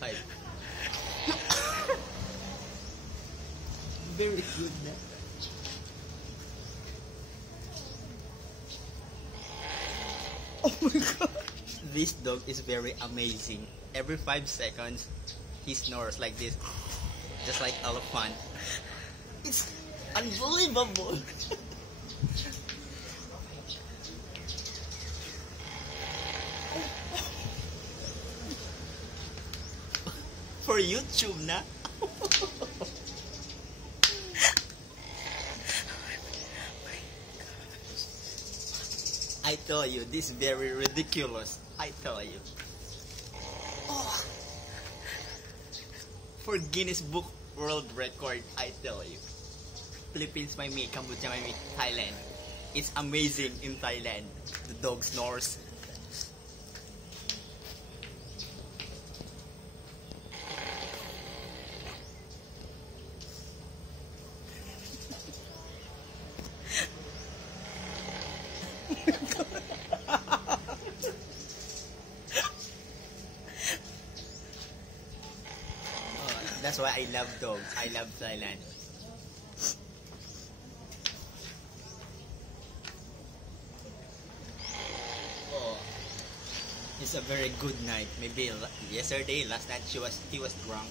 5. Very good na. Oh my god. This dog is very amazing. Every 5 seconds, he snores like this. Just like elephant. It's unbelievable. For YouTube na. I tell you, this is very ridiculous. I tell you. Oh. For Guinness Book World Record, I tell you. Philippines may me, Cambodia may me, Thailand. It's amazing in Thailand. The dog snores. That's why I love dogs. I love Thailand. Oh, it's a very good night. Maybe yesterday, last night he was drunk.